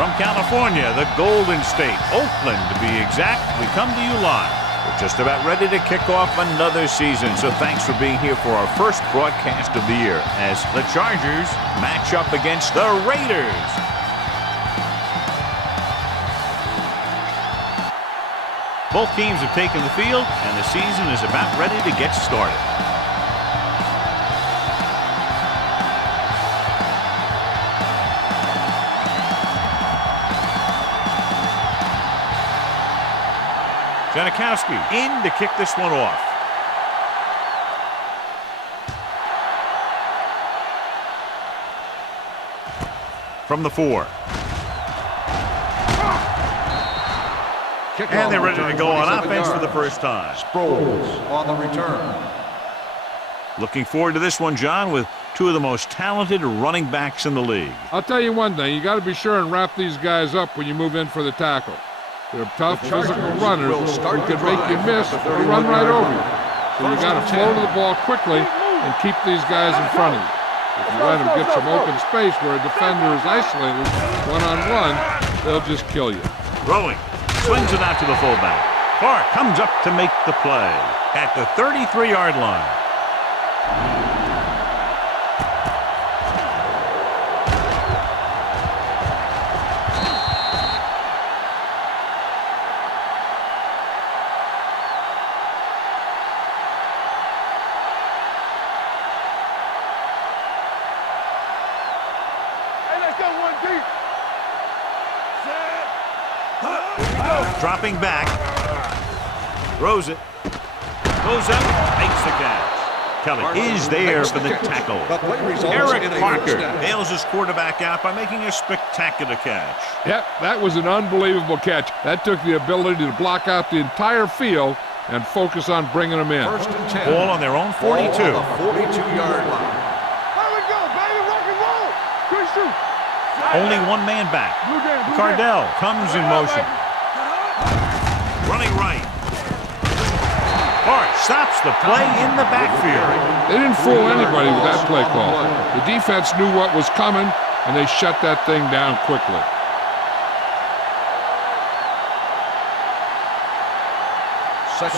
From California, the Golden State, Oakland to be exact, we come to you live. We're just about ready to kick off another season, so thanks for being here for our first broadcast of the year as the Chargers match up against the Raiders. Both teams have taken the field, and the season is about ready to get started. Janikowski in to kick this one off. From the 4. And they're ready to go on offense for the first time. Sproles on the return. Looking forward to this one, John, with two of the most talented running backs in the league. I'll tell you one thing. You got to be sure and wrap these guys up when you move in for the tackle. They're tough, physical runners who can make you miss or run right over you. So you got to flow to the ball quickly and keep these guys in front of you. If you let them get some open space where a defender is isolated one-on-one, they'll just kill you. Throwing. Swings it out to the fullback. Clark comes up to make the play at the 33-yard line. Dropping back, throws it, goes up, makes the catch. Kelly is there for the tackle. Eric Parker bails his quarterback out by making a spectacular catch. Yep, that was an unbelievable catch. That took the ability to block out the entire field and focus on bringing them in. First and 10. Ball on their own 42. On the 42-yard line. There we go, baby, rock and roll. Good shoot. Only one man back. Cardell comes in motion. Running right. Hart stops the play in the backfield. They didn't fool anybody with that play call. The defense knew what was coming, and they shut that thing down quickly.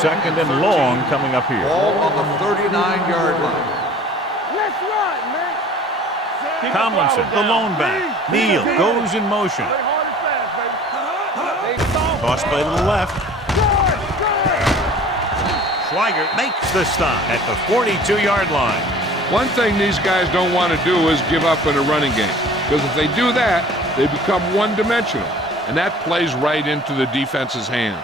Second and long coming up here. Ball on the 39-yard line. Let's run, man. Tomlinson, the lone back. Neal goes in motion. Toss play to the left. Schweiger makes the stop at the 42-yard line. One thing these guys don't want to do is give up in a running game, because if they do that, they become one-dimensional, and that plays right into the defense's hands.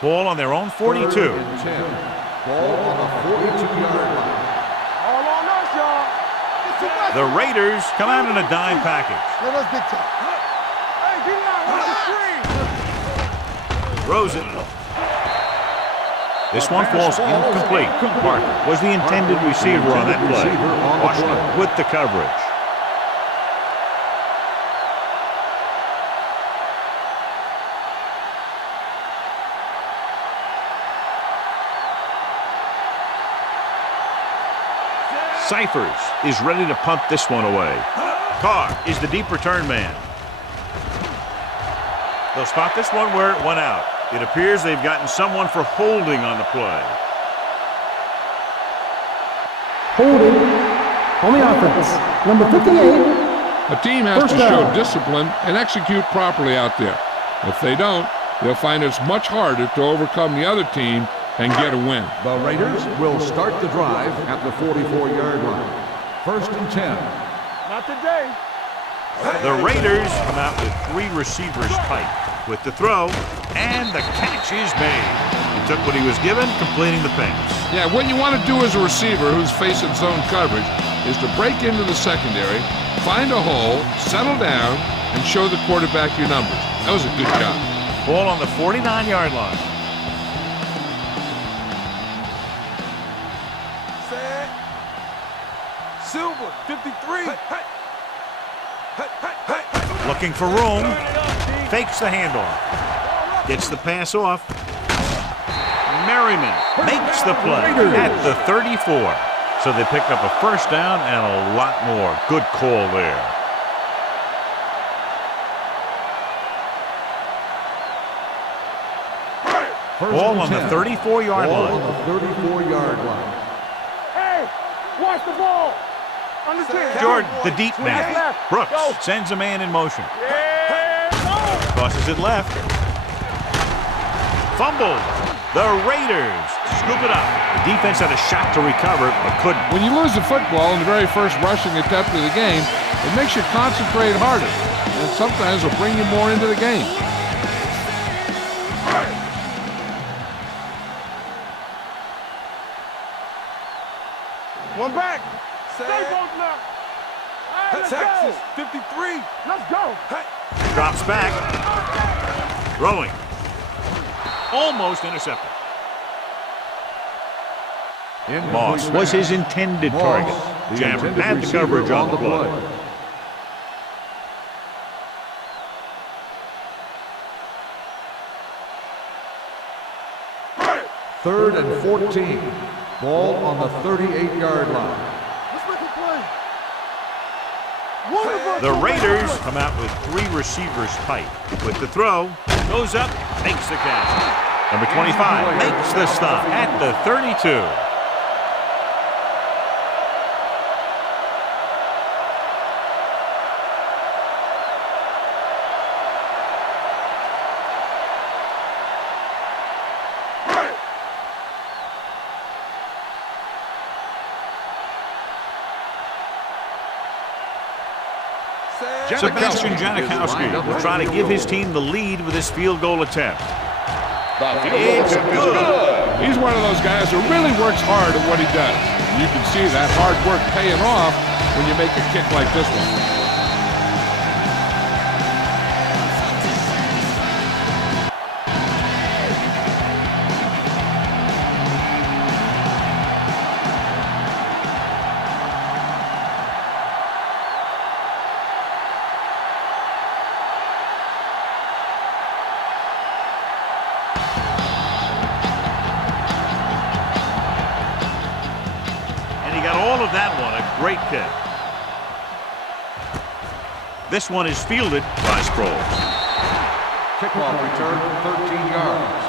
Ball on their own 42. Ball on the 42-yard line. All on us, y'all. The Raiders come out in a dime package. Let us big time. Hey, get out with the screen. Throws it. This one falls incomplete. Parker was the intended receiver on that play. Washington with the coverage. Cyphers is ready to punt this one away. Carr is the deep return man. They'll spot this one where it went out. It appears they've gotten someone for holding on the play. Holding on the offense. Number 58. A team has to show discipline and execute properly out there. If they don't, they'll find it's much harder to overcome the other team and get a win. The Raiders will start the drive at the 44-yard line. First and 10. Not today. The Raiders come out with 3 receivers tight with the throw, and the catch is made. He took what he was given, completing the pass. Yeah, what you want to do as a receiver who's facing zone coverage is to break into the secondary, find a hole, settle down, and show the quarterback your numbers. That was a good job. Ball on the 49-yard line. Set. Silver, 53. Looking for room. Fakes the handoff. Gets the pass off. Merriman makes the play at the 34. So they pick up a first down and a lot more. Good call there. Ball on the 34-yard Ball line. on the 34-yard line. Hey, watch the ball. On the 10. Jordan, the deep man. Left. Brooks Go. sends a man in motion. Yeah, go. Crosses it left. Fumbled. The Raiders scoop it up. The defense had a shot to recover, but couldn't. When you lose the football in the very first rushing attempt of the game, it makes you concentrate harder, and sometimes will bring you more into the game. One back. Stay both left. Hey, let's Texas, go. 53. Let's go. Drops back. Throwing. Almost intercepted. Moss was his intended target. Jammer had the coverage on the play. Third and 14. Ball on the 38-yard line. Let's make a play. The Raiders come out with 3 receivers tight. With the throw, goes up, makes the catch. Number 25 makes the stop at the 32. Sebastian Janikowski will try to give his team the lead with his field goal attempt. It's good. He's one of those guys who really works hard at what he does. You can see that hard work paying off when you make a kick like this one. That one, a great kick. This one is fielded by Sproles. Kickoff return, 13 yards.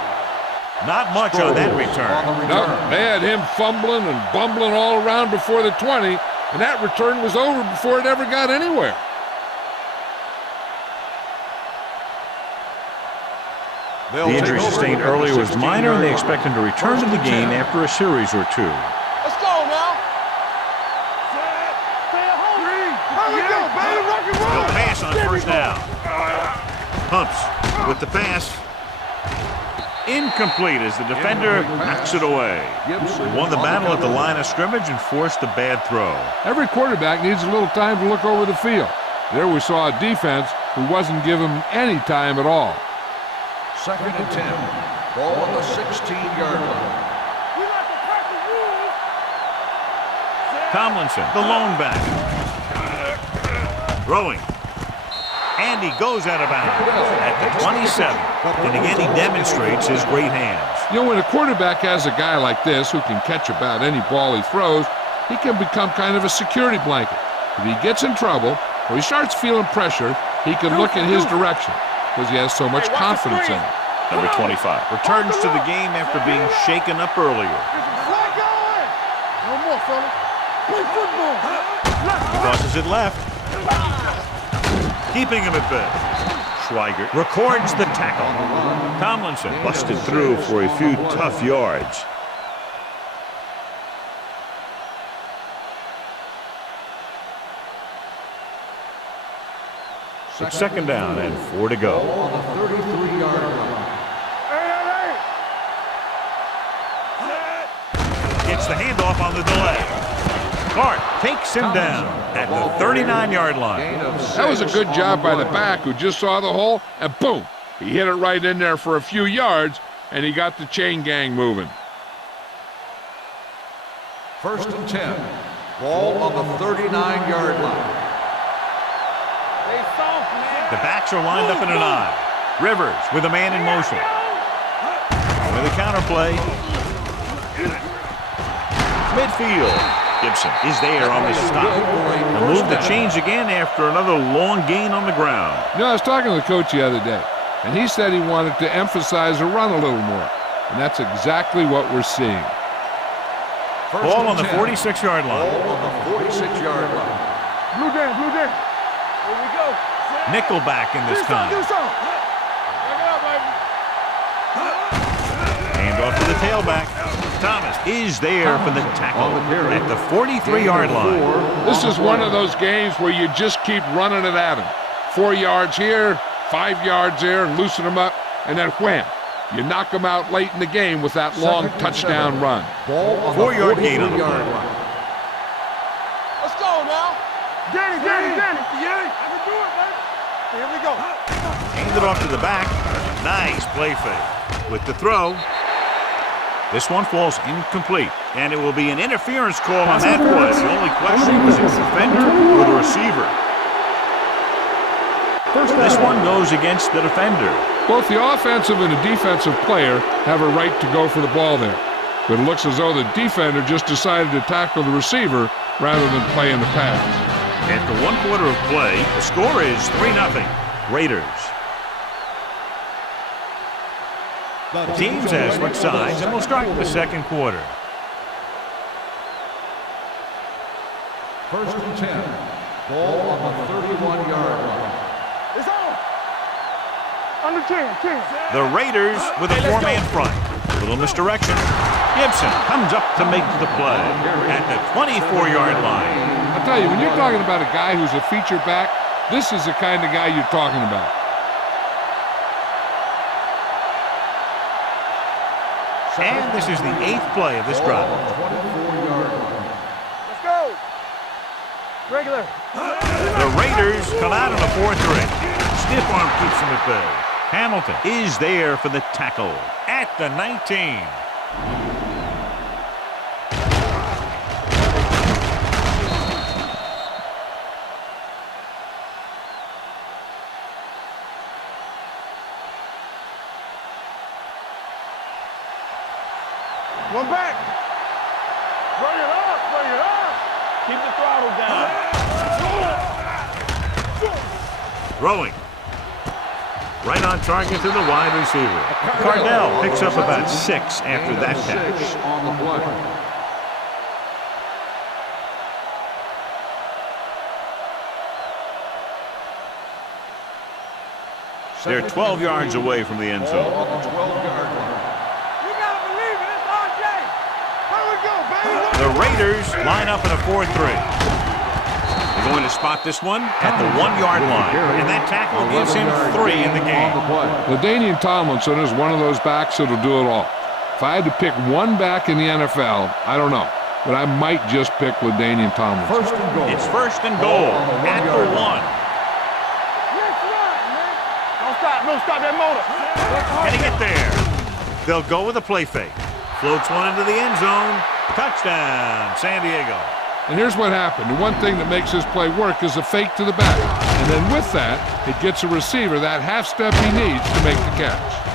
Not much on that return. No, they had him fumbling and bumbling all around before the 20, and that return was over before it ever got anywhere. The injury sustained earlier was minor, and they expect him to return to the game after a series or two. Let's go now. He'll pass on first down. Humps with the pass. Incomplete as the defender knocks it away. Won the battle at the line of scrimmage and forced a bad throw. Every quarterback needs a little time to look over the field. There we saw a defense who wasn't given any time at all. Second and 10. Ball on the 16-yard line. Tomlinson, the lone back. Throwing. And he goes out of bounds at the 27. And again, he demonstrates his great hands. You know, when a quarterback has a guy like this who can catch about any ball he throws, he can become kind of a security blanket. If he gets in trouble or he starts feeling pressure, he can look in his direction because he has so much confidence in him. Number 25 returns to the game after being shaken up earlier. No more, fellas. Play football. He crosses it left. Keeping him at bay. Schweigert records the tackle. Tomlinson busted through for a few tough yards. It's second down and 4 to go. On the 33-yard line. Gets the handoff on the delay. Clark takes him down at the 39-yard line. That was a good job by the back who just saw the hole, and boom, he hit it right in there for a few yards, and he got the chain gang moving. First and 10. Ball on the 39-yard line. The backs are lined up in an I. Rivers with a man in motion. With a counterplay. Midfield. Gibson is there on the stop. He'll move the chains again after another long gain on the ground. You know, I was talking to the coach the other day, and he said he wanted to emphasize the run a little more. And that's exactly what we're seeing. Ball on the 46-yard line. Ball on the 46-yard line. Blue down, blue down. Here we go. Nickelback in this time. Do something. Check it out, baby. Hand off to the tailback. Thomas is there for the tackle at the 43-yard line. This is one of those games where you just keep running it at him. 4 yards here, 5 yards there, and loosen them up, and then wham. You knock them out late in the game with that long touchdown run. Ball on 4-yard gain on the play. line. Let's go now. Danny. Yeah, I can do it, man. Here we go. Hand it off to the back. Nice play fake. With the throw. This one falls incomplete, and it will be an interference call on that play. The only question was it the defender or the receiver. This one goes against the defender. Both the offensive and the defensive player have a right to go for the ball there. But it looks as though the defender just decided to tackle the receiver rather than play in the pass. After 1 quarter of play, the score is 3-0. Raiders. The teams have switched sides, and we'll start the second quarter. 1st and 10. Ball on the 31-yard line. It's on. Under 10. The Raiders with a 4-man front. A little misdirection. Gibson comes up to make the play at the 24-yard line. I tell you, when you're talking about a guy who's a feature back, this is the kind of guy you're talking about. And this is the 8th play of this drive. 24-yard line. Let's go. Regular. The Raiders come out on a 4-3. Stiff arm keeps them at bay. Hamilton is there for the tackle at the 19. One back. Bring it up. Keep the throttle down. Throwing. Right on target to the wide receiver. Cardell picks up about 6 after that catch. On the play. They're 12 yards away from the end zone. Ball on the 12-yard line. You gotta believe it. It's RJ. Here we go, baby. The Raiders line up in a 4-3. They're going to spot this one at the 1-yard line, and that tackle gives him 3 in the game. LaDainian Tomlinson is one of those backs that'll do it all. If I had to pick one back in the NFL, I don't know, but I might just pick LaDainian Tomlinson. 1st and goal. It's 1st and goal at the 1. Don't stop that motor. Can he get there? They'll go with a play fake. Floats one into the end zone. Touchdown, San Diego. And here's what happened. The one thing that makes this play work is a fake to the back. And then with that, it gets a receiver that half step he needs to make the catch.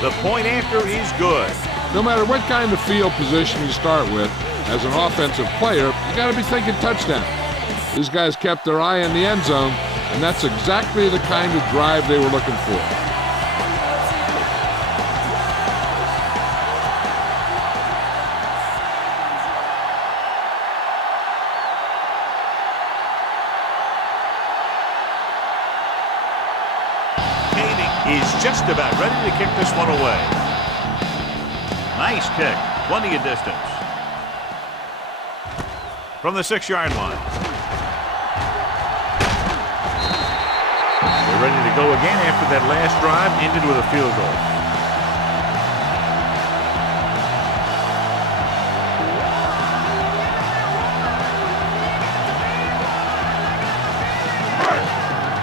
The point after is good. No matter what kind of field position you start with, as an offensive player, you got to be thinking touchdown. These guys kept their eye on the end zone, and that's exactly the kind of drive they were looking for. Is just about ready to kick this one away. Nice kick. Plenty of distance. From the 6-yard line. They're ready to go again after that last drive ended with a field goal.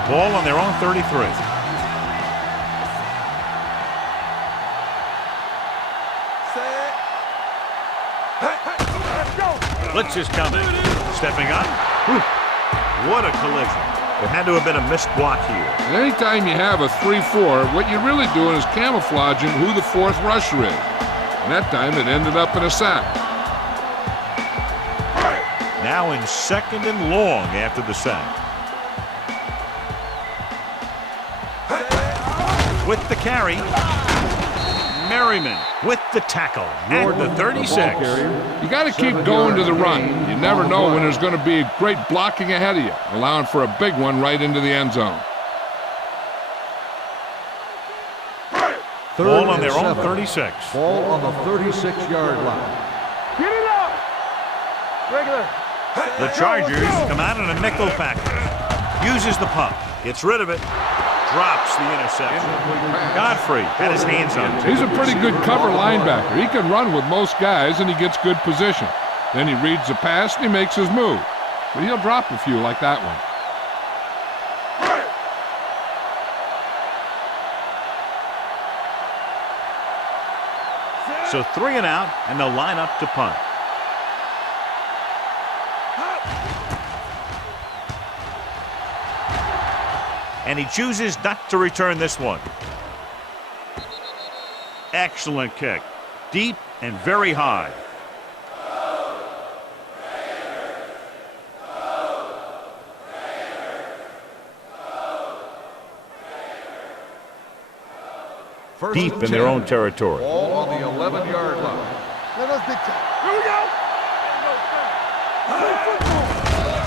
Ball on their own 33. Blitz is coming. Stepping up. What a collision. There had to have been a missed block here. And anytime you have a 3-4, what you're really doing is camouflaging who the fourth rusher is. And that time it ended up in a sack. Now in 2nd and long after the sack. With the carry. Merriman with the tackle at the 36. You got to keep going to the run. You never know when there's going to be great blocking ahead of you, allowing for a big one right into the end zone. Ball on their own 36. Ball on the 36-yard line. Get it up. Regular. The Chargers come out in a nickel package. Uses the pump. Gets rid of it. Drops the interception. Godfrey had his hands on it. He's a pretty good cover linebacker. He can run with most guys, and he gets good position. Then he reads the pass, and he makes his move. But he'll drop a few like that one. So 3 and out, and they'll line up to punt. And he chooses not to return this one. Excellent kick. Deep and very high. Deep in their own territory. Ball on the 11-yard line. Let us dictate. Here we go.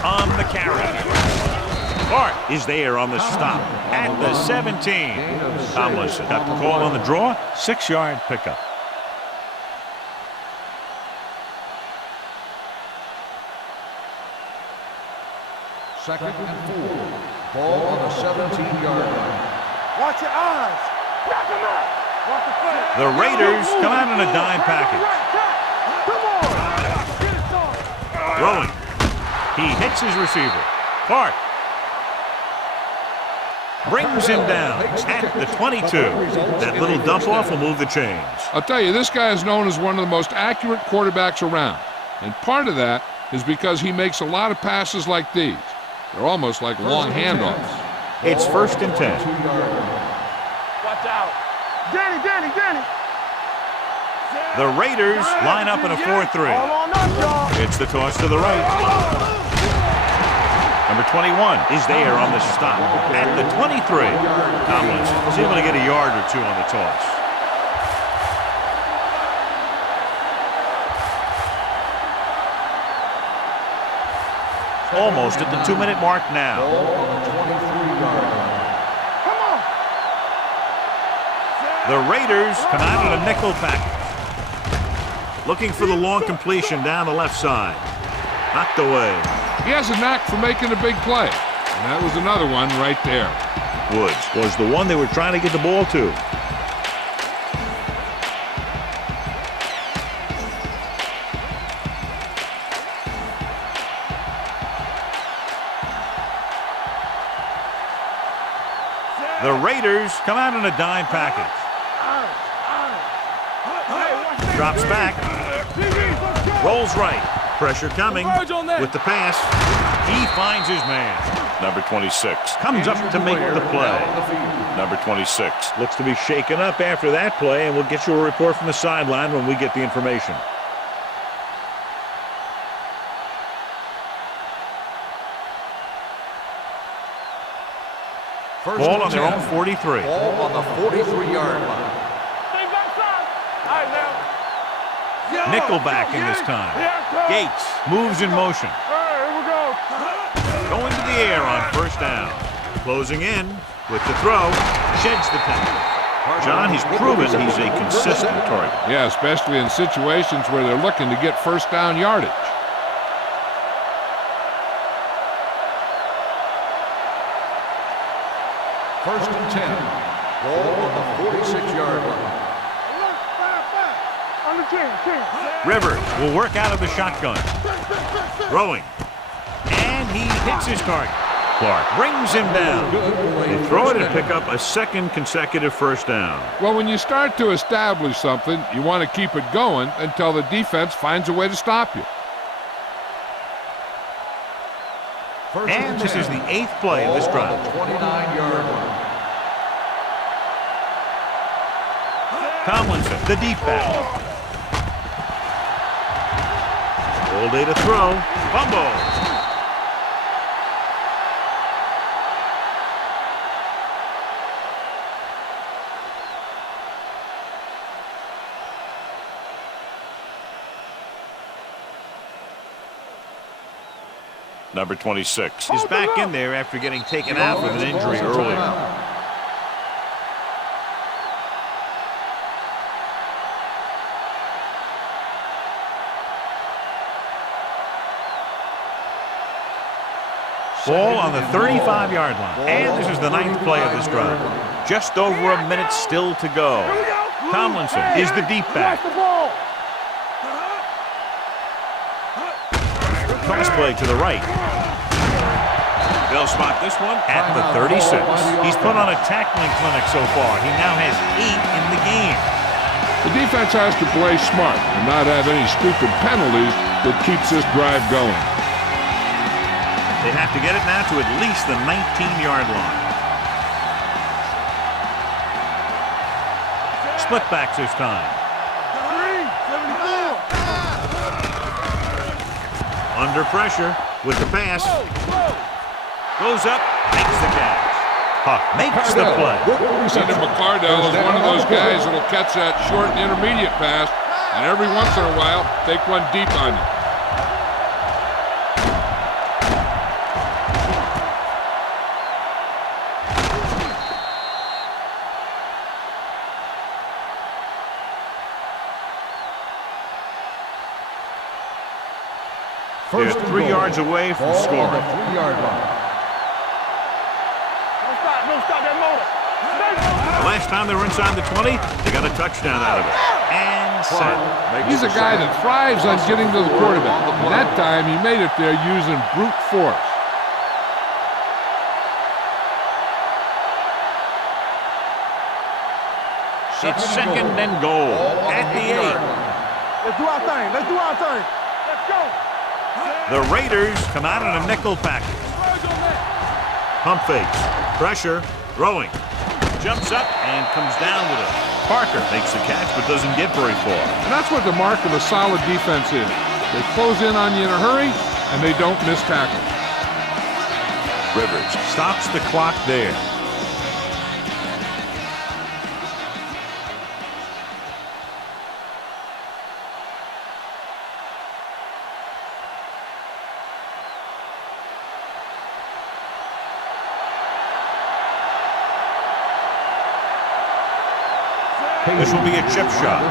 On the carry. Clark is there on the stop at the 17. Tomlinson got the call on the draw. 6-yard pickup. Second and 4. Ball on the 17-yard line. Watch your eyes. Knock him out. Watch the foot. The Raiders come out in a dime package. Come on. Get it started. Throwing. He hits his receiver. Clark brings him down at the 22. That little dump off will move the chains. I'll tell you, this guy is known as one of the most accurate quarterbacks around. And part of that is because he makes a lot of passes like these. They're almost like long handoffs. It's 1st and 10. Watch out. Danny. The Raiders line up in a 4-3. All on us, y'all. It's the toss to the right. Number 21 is there on the stop at the 23. Tomlinson is able to get a yard or two on the toss. Almost at the 2-minute mark now. Ball on the 23-yard line. Come on. The Raiders come out in a nickel package. Looking for the long completion down the left side. Knocked away. He has a knack for making a big play. And that was another one right there. Woods was the one they were trying to get the ball to. The Raiders come out in a dime package. Drops back. Rolls right. Pressure coming with the pass. He finds his man. Number 26 comes up to make the play. Number 26 looks to be shaken up after that play, and we'll get you a report from the sideline when we get the information. Ball on their own 43. Ball on the 43-yard line. Stay backside. All right, now. Nickelback in this time. Gates moves in motion. All right, here we go. Going to the air on 1st down. Closing in with the throw. Sheds the tackle. John, he's proven he's a consistent target. Yeah, especially in situations where they're looking to get 1st down yardage. First and 10. Ball on the 46-yard line. On the 10. Rivers will work out of the shotgun. Throwing. And he hits his target. Clark brings him down. They throw it and pick up a 2nd consecutive 1st down. Well, when you start to establish something, you want to keep it going until the defense finds a way to stop you. And this is the 8th play of this drive. 29-yard line. Tomlinson, the deep back. All day to throw. Fumble. Number 26 is back in there after getting taken out with an injury earlier. Ball on the 35-yard line. And this is the 9th play of this drive. Just over a minute still to go. Tomlinson is the deep back. Cross play to the right. They'll spot this one at the 36. He's put on a tackling clinic so far. He now has 8 in the game. The defense has to play smart and not have any stupid penalties that keeps this drive going. They have to get it now to at least the 19-yard line. Split backs this time. Under pressure with the pass. Goes up, makes the catch. Huck makes the play. Senator McCardell is one of those guys that will catch that short and intermediate pass, and every once in a while, take one deep on you. They're 3 yards away from scoring. 3-yard line. Don't stop that motor. The last time they were inside the 20, they got a touchdown out of it. And set. He's a guy that thrives on getting to the quarterback. And that time, he made it there using brute force. It's 2nd and goal at the 8. Let's do our thing. Let's do our thing. Let's go. The Raiders come out in a nickel package. Pump fakes. Pressure. Throwing. Jumps up and comes down with it. Parker makes the catch but doesn't get very far. And that's what the mark of a solid defense is. They close in on you in a hurry, and they don't miss tackles. Rivers stops the clock there. This will be a chip shot.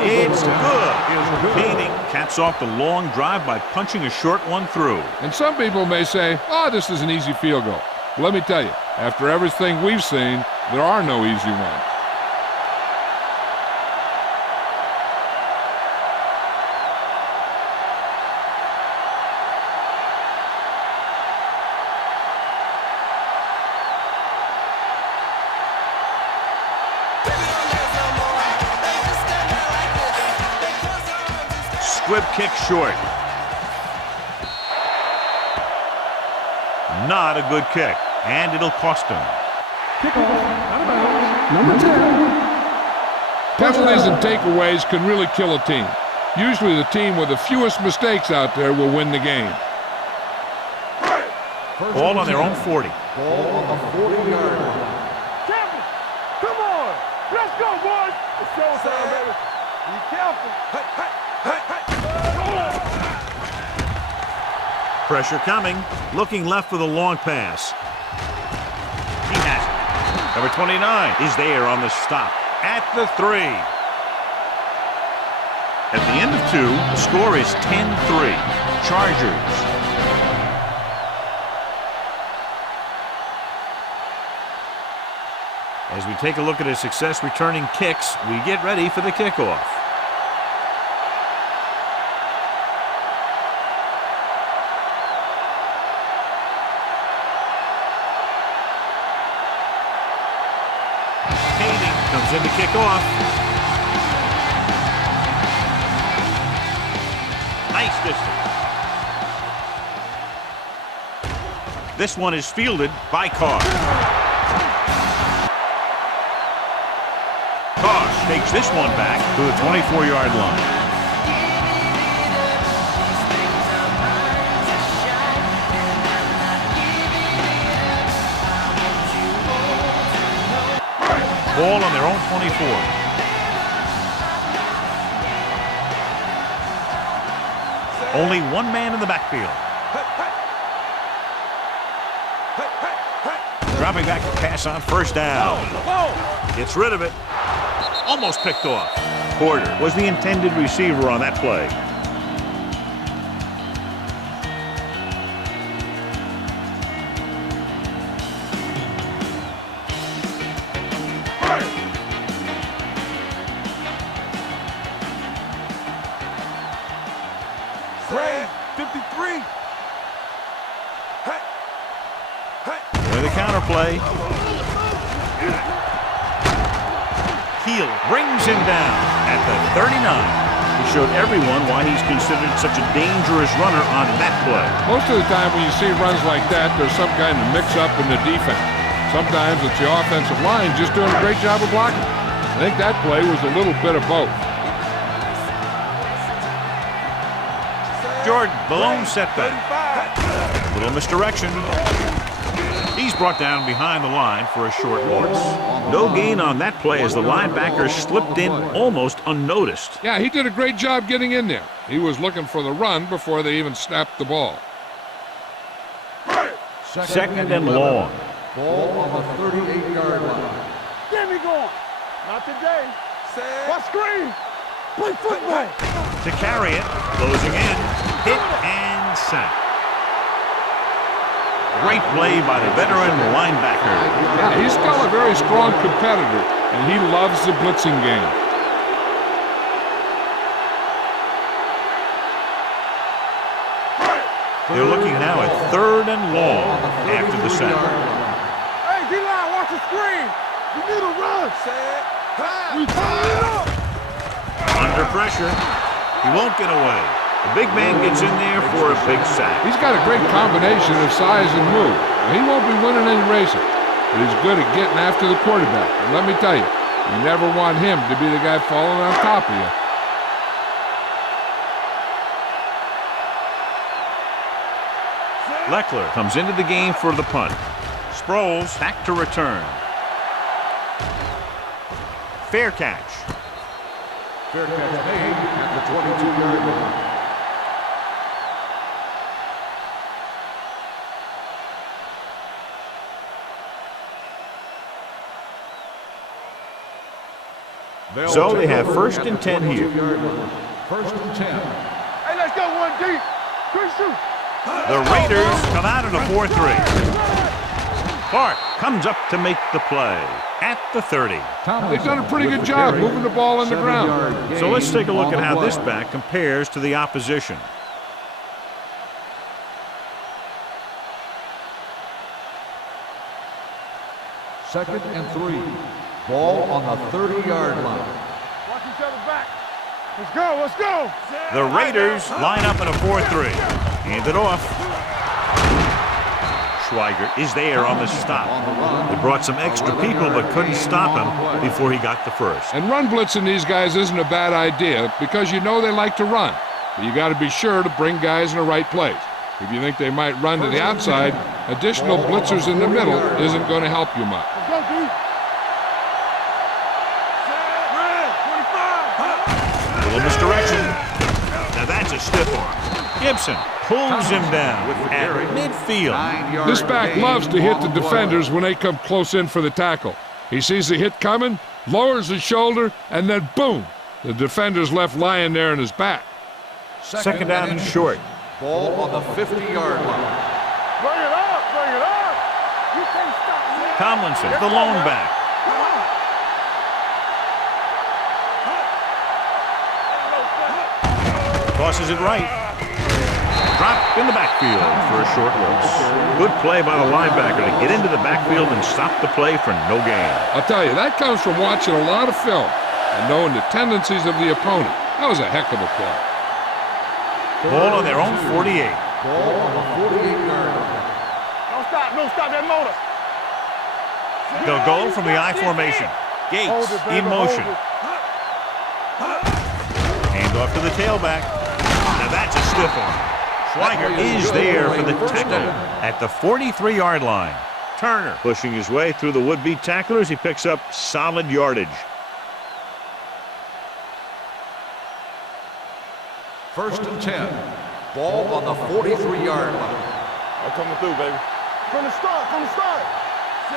It's good. Meaning caps off the long drive by punching a short one through. And some people may say, oh, this is an easy field goal. But let me tell you, after everything we've seen, there are no easy ones. Squib kick short. Not a good kick, and it'll cost him. Number 10. Penalties and takeaways can really kill a team. Usually the team with the fewest mistakes out there will win the game. Ball on their own 40. Ball on the 40-yard line. Come on. Let's go, boys. It's showtime, baby. Be careful. Pressure coming. Looking left for the long pass. He has it. Number 29 is there on the stop at the 3. At the end of 2, the score is 10-3. Chargers. As we take a look at his success returning kicks, we get ready for the kickoff. Comes in to kick off. Nice distance. This one is fielded by Carr. Carr takes this one back to the 24-yard line. Ball on their own 24. Only one man in the backfield. Dropping back to pass on first down. Gets rid of it. Almost picked off. Porter was the intended receiver on that play. Play. Heel brings him down at the 39. He showed everyone why he's considered such a dangerous runner on that play. Most of the time when you see runs like that, there's some kind of mix-up in the defense. Sometimes it's the offensive line just doing a great job of blocking. I think that play was a little bit of both. Jordan, the lone setback. Little misdirection. He's brought down behind the line for a short loss. No gain on that play as the linebacker slipped in almost unnoticed. Yeah, he did a great job getting in there. He was looking for the run before they even snapped the ball. Second and long. Ball on the 38-yard line. Get me going. Not today. What screen? Play football. To carry it, closing in, hit and sack. Great play by the veteran linebacker. Yeah, he's still a very strong competitor, and he loves the blitzing game. They're looking now at third and long after the sack. Hey, D-line, watch the screen. You need a run. We turn it up. Under pressure, he won't get away. The big man gets in there for a big sack. He's got a great combination of size and move. He won't be winning any races, but he's good at getting after the quarterback. And let me tell you, you never want him to be the guy falling on top of you. Leckler comes into the game for the punt. Sproles back to return. Fair catch. Fair catch made at the 22-yard line. So they have first and 10 here. First and 10. Hey, let's go one deep. Quick shoot. The Raiders come out in a 4-3. Clark comes up to make the play at the 30. They've done a pretty good job moving the ball in the ground. So let's take a look at how this back compares to the opposition. Second and 3. Ball on the 30-yard line. Watch each other back. Let's go, let's go. The Raiders line up in a 4-3. Hand it off. Schweiger is there on the stop. They brought some extra people but couldn't stop him before he got the first. And run blitzing these guys isn't a bad idea because you know they like to run. But you got to be sure to bring guys in the right place. If you think they might run to the outside, additional blitzers in the middle isn't going to help you much. Let's go, dude. Little misdirection. Now that's a stiff arm. Gibson pulls him down at midfield. This back loves to hit the defenders when they come close in for the tackle. He sees the hit coming, lowers his shoulder, and then boom, the defender's left lying there in his back. Second down and short. Ball on the 50-yard line. Bring it up, bring it up. You can't stop me. Tomlinson, the lone back. Tosses it right. Dropped in the backfield for a short loss. Good play by the linebacker to get into the backfield and stop the play for no gain. I'll tell you, that comes from watching a lot of film and knowing the tendencies of the opponent. That was a heck of a play. Ball on their own 48. Ball on the 48-yard line. Don't stop that motor. They'll go from the I formation. Gates in motion. Hand off to the tailback. Now that's a stiff one. Schweiger is there for the tackle at the 43-yard line. Turner pushing his way through the would-be tacklers. He picks up solid yardage. First and 10. Ball on the 43-yard line. I'm coming through, baby. From the start.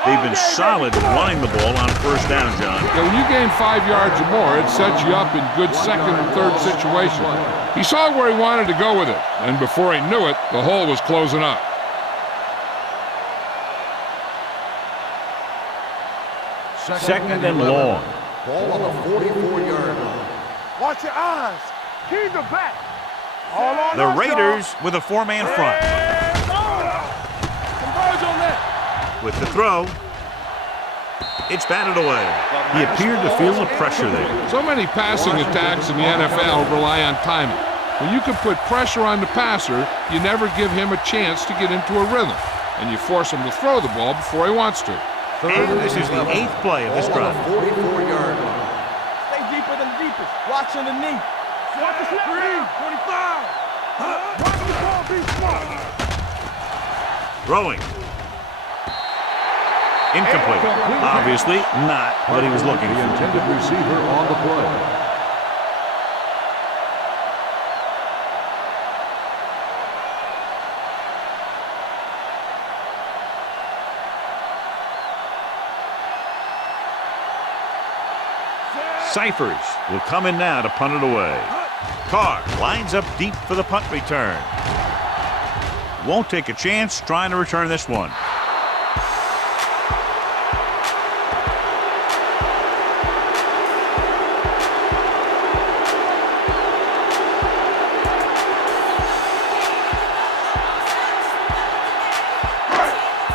They've been solid running the ball on first down, John. Yeah, when you gain 5 yards or more, it sets you up in good second and third situations. He saw where he wanted to go with it, and before he knew it, the hole was closing up. Second and long. Ball on the 44-yard line. Watch your eyes. Keep the back. All on The us, Raiders with a 4-man front. Converge on that. With the throw, it's batted away. He appeared to feel the pressure there. So many passing attacks in the NFL rely on timing. When you can put pressure on the passer, you never give him a chance to get into a rhythm, and you force him to throw the ball before he wants to. And this is the 8th play of this drive. 44-yard line. Stay deeper than the deepest. Watch underneath. Watch the snap. 25. Watch the ball be smart. Throwing. Incomplete. Obviously not what he was looking The for. intended receiver on the play. Cyphers will come in now to punt it away. Carr lines up deep for the punt return. Won't take a chance trying to return this one.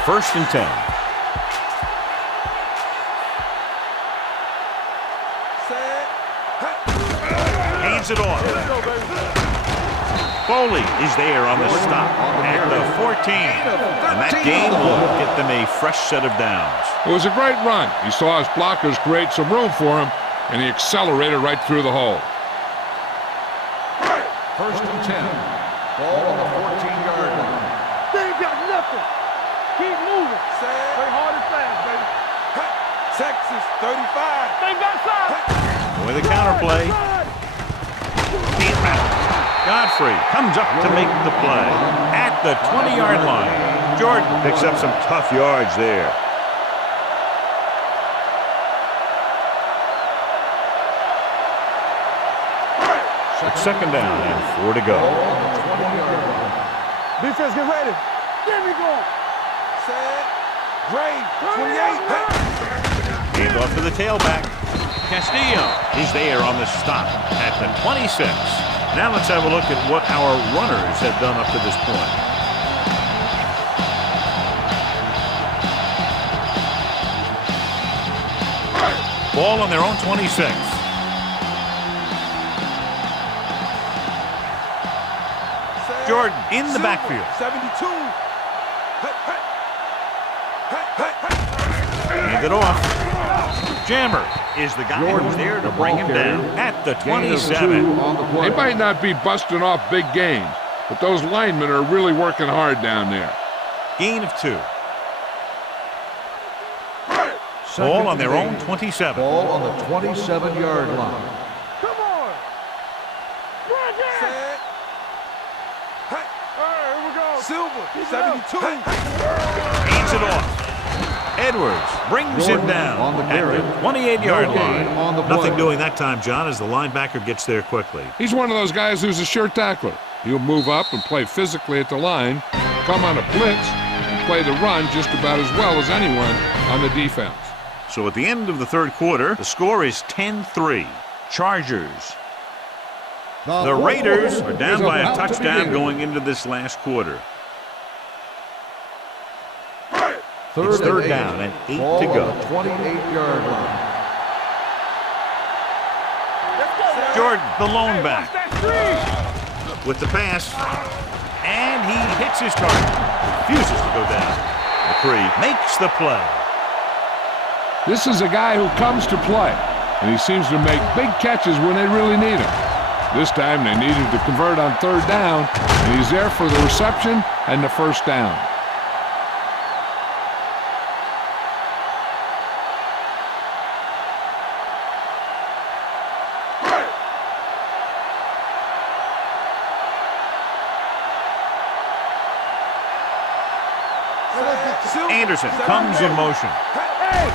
First and 10. Hands it off. Foley is there on the stop at the 14. And that gain will get them a fresh set of downs. It was a great run. He saw his blockers create some room for him, and he accelerated right through the hole. First and 10. Ball on the 14-yard line. They ain't got nothing. Keep moving. Play hard and fast, baby. Texas, 35. They got side. With a counterplay. Godfrey comes up to make the play at the 20-yard line. Jordan picks up some tough yards there. Second down and 4 to go. Defense, get ready. Get me going. Set. Grave, 28. Hand off to the tailback. Castillo is there on the stop at the 26. Now let's have a look at what our runners have done up to this point. Ball on their own 26. Jordan in the backfield. 72. Hand it off. Jammer is the guy who's there to bring him down at the 27. They might not be busting off big gains, but those linemen are really working hard down there. Gain of 2. Ball on their own 27. Ball on the 27-yard line. Come on. Run down. Set. All right, here we go. Silver, 72. Hands it off. Edwards brings him down at the 28-yard line. Nothing doing that time, John, as the linebacker gets there quickly. He's one of those guys who's a sure tackler. He'll move up and play physically at the line, come on a blitz, and play the run just about as well as anyone on the defense. So at the end of the third quarter, the score is 10-3. Chargers. The Raiders are down by a touchdown going into this last quarter. It's third down and 8 to go. 28-yard line. Jordan, the lone back, with the pass, and he hits his target. Refuses to go down. McCree makes the play. This is a guy who comes to play, and he seems to make big catches when they really need him. This time they needed to convert on third down, and he's there for the reception and the first down. Anderson comes in motion. Hey,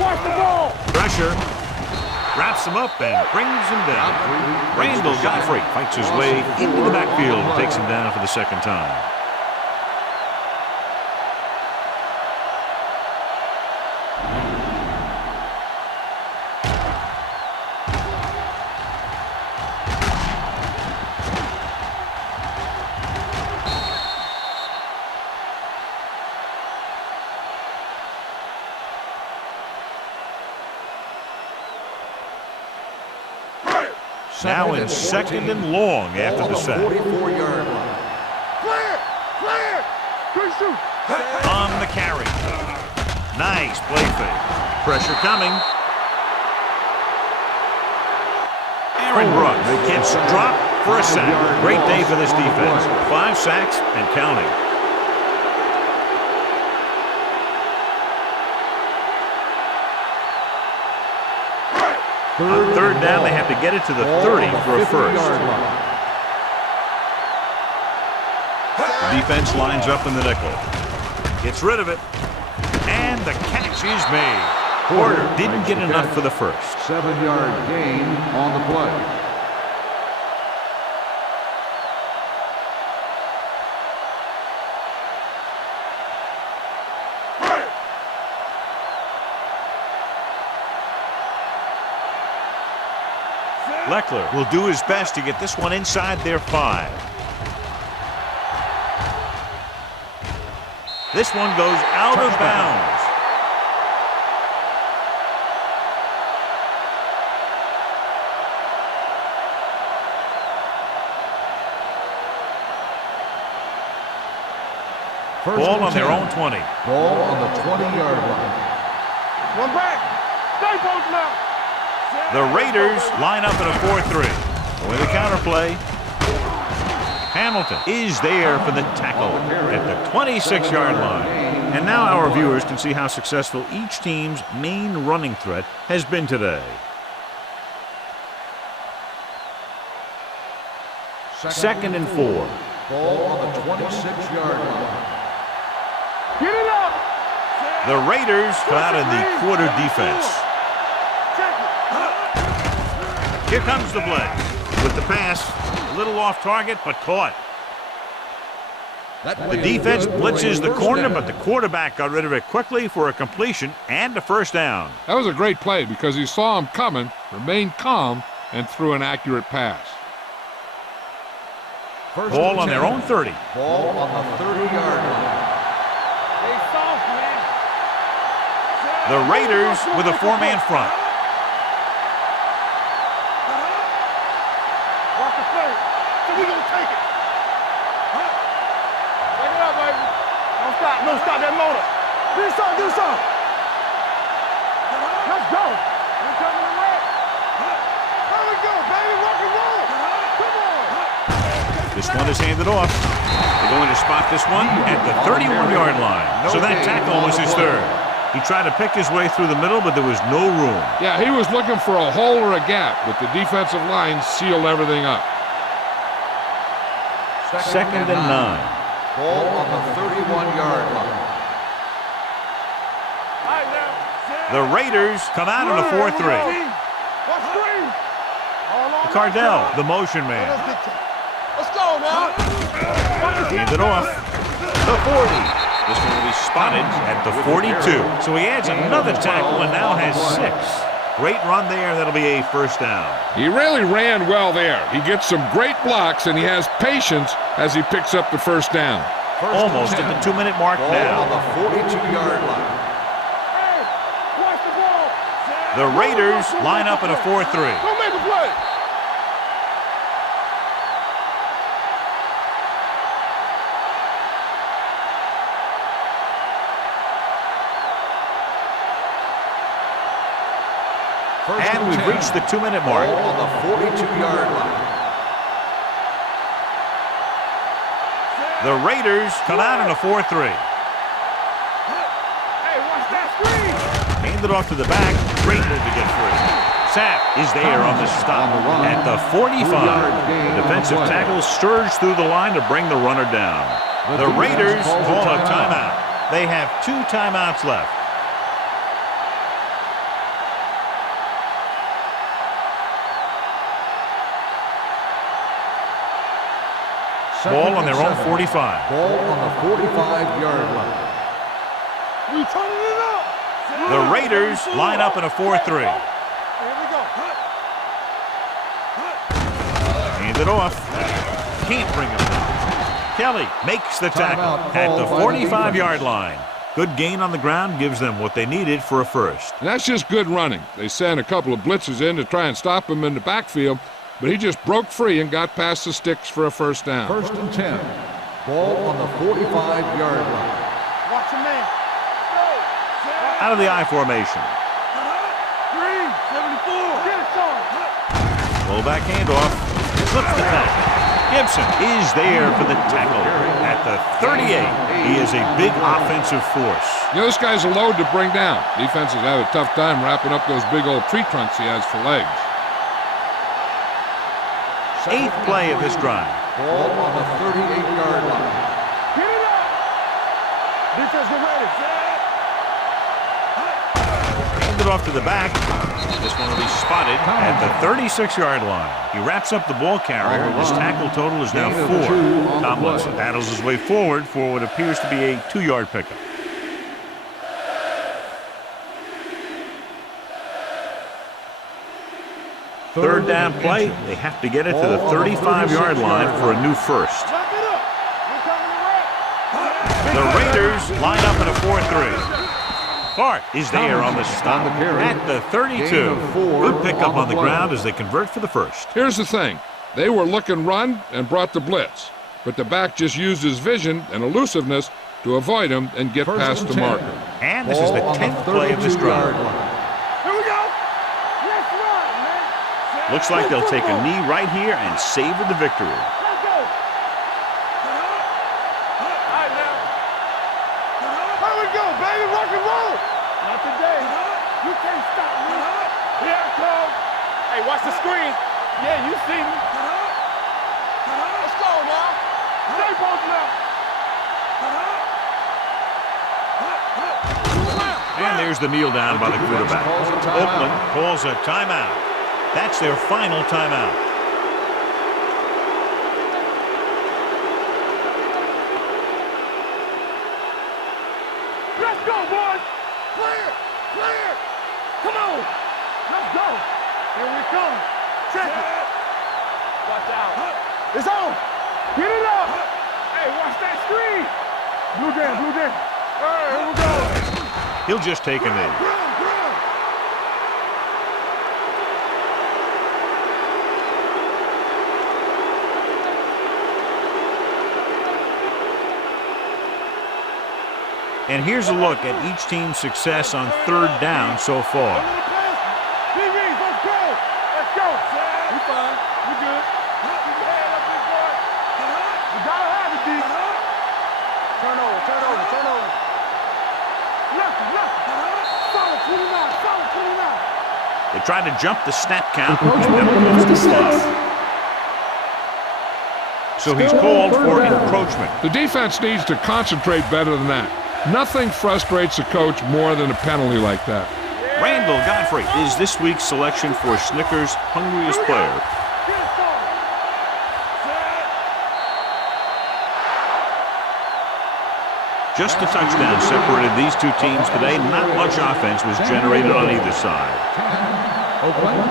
watch the ball. Pressure. Wraps him up and brings him down. Randall Godfrey fights his way into the backfield and takes him down for the second time. Now in second and long after the sack. 44-yard line. Clear. Good shoot. On the carry. Nice play fake. Pressure coming. Aaron Brooks gets dropped for a sack. Great day for this defense. 5 sacks and counting. On third down, they have to get it to the 30 for a first. Defense lines up in the nickel. Gets rid of it. And the catch is made. Porter didn't get enough for the first. 7-yard gain on the play. Leckler will do his best to get this one inside their 5. This one goes out of bounds. Ball on their own 20. Ball on the 20-yard line. One back. Stay both now. The Raiders line up in a 4-3. With a counterplay. Hamilton is there for the tackle at the 26-yard line. And now our viewers can see how successful each team's main running threat has been today. Second and 4. Ball on the 26-yard line. Get it up. The Raiders come out in the quarter defense. Here comes the blitz. With the pass, a little off target, but caught. The defense blitzes the corner, but the quarterback got rid of it quickly for a completion and a first down. That was a great play because he saw him coming, remained calm, and threw an accurate pass. Ball on their own 30. Ball on the 30-yard line. They soft, man. The Raiders with a 4-man front. Watch the play. So we gonna take it. Take it up, baby. Don't stop. No, stop that motor. Do something. Do something. Let's go. We coming to work. There we go, baby. Rock and roll. Come on. This one is handed off. They're going to spot this one at the 31-yard line. So that tackle was his third. He tried to pick his way through the middle, but there was no room. Yeah, he was looking for a hole or a gap, but the defensive line sealed everything up. Second and 9. Ball on the 31-yard line. All right, now. The Raiders come out in a 4-3. What's green? All on. Cardell, the motion man. Let's go now. Handed off. The 40. This one will be spotted at the 42. So he adds another tackle and now has 6. Great run there. That'll be a first down. He really ran well there. He gets some great blocks, and he has patience as he picks up the first down. Almost at the 2-minute mark Ball now. on the 42-yard line. Hey, watch the ball. The Raiders line up in a 4-3. Go make a play. And we've reached the 2-minute mark. Ball on the 42-yard line. The Raiders come out in a 4-3. Hey, watch that screen. Hand it off to the back. Great move to get free. Sapp is there on the stop at the 45. The defensive tackle surged through the line to bring the runner down. The Raiders call a timeout. They have 2 timeouts left. Ball on their own 45. Ball on the 45-yard line. We turning it up. The Raiders line up in a 4-3. Here we go. Hand it off. Can't bring him down. Kelly makes the tackle at the 45-yard line. Good gain on the ground gives them what they needed for a first. And that's just good running. They sent a couple of blitzes in to try and stop him in the backfield, but he just broke free and got past the sticks for a first down. 1st and 10. Ball on the 45-yard line. Watch your man. Out of the I formation. 74. Get it, Shaun. Fullback handoff. Flips the tackle. Gibson is there for the tackle at the 38. He is a big offensive force. You know, this guy's a load to bring down. Defenses have a tough time wrapping up those big old tree trunks he has for legs. 8th play of this drive. Ball on the 38-yard line. Get it up. Defense, get ready. Hand it off to the back. This one will be spotted at the 36-yard line. He wraps up the ball carrier. His tackle total is now 4. Tomlinson battles his way forward for what appears to be a 2-yard pickup. Third down play. They have to get it to the 35-yard line for a new first. Lock it up. We're coming to wrap. The Raiders line up in a 4-3. Clark is there on the stop at the 32. Good pickup on the ground as they convert for the first. Here's the thing. They were looking run and brought the blitz, but the back just used his vision and elusiveness to avoid him and get past the marker. And this is the 10th play of this drive. Here we go. Let's run, man. Looks like they'll take a knee right here and savor the victory. Let's go. All right, now. Here we go, baby. Rock and roll. Not today. You can't stop me. Here I come. Hey, watch the screen. Yeah, you see me. Let's go, now. Stay both now. And there's the kneel down by the quarterback. Oakland calls a timeout. That's their final timeout. Let's go, boys. Clear. Clear. Come on. Let's go. Here we come. Check it. Watch out. It's on. Get it up. Hey, watch that screen. Blue jam, blue jam. All right, here we go. He'll just take a knee. Ground. And here's a look at each team's success on 3rd down so far. DBs, let's go. Let's go. We fine. We good. Keep your head up, big boy. You gotta have it, D. Turn over. Left. Solid 29. They tried to jump the snap count and Encroachment never number goes to 56. slide. So he's called for encroachment. The defense needs to concentrate better than that. Nothing frustrates a coach more than a penalty like that. Randall Godfrey is this week's selection for Snickers' hungriest player. Just a touchdown separated these two teams today. Not much offense was generated on either side. Oakland.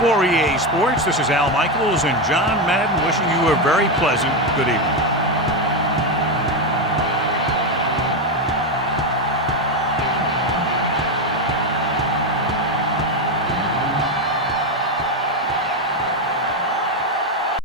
For EA Sports, this is Al Michaels and John Madden wishing you a very pleasant good evening.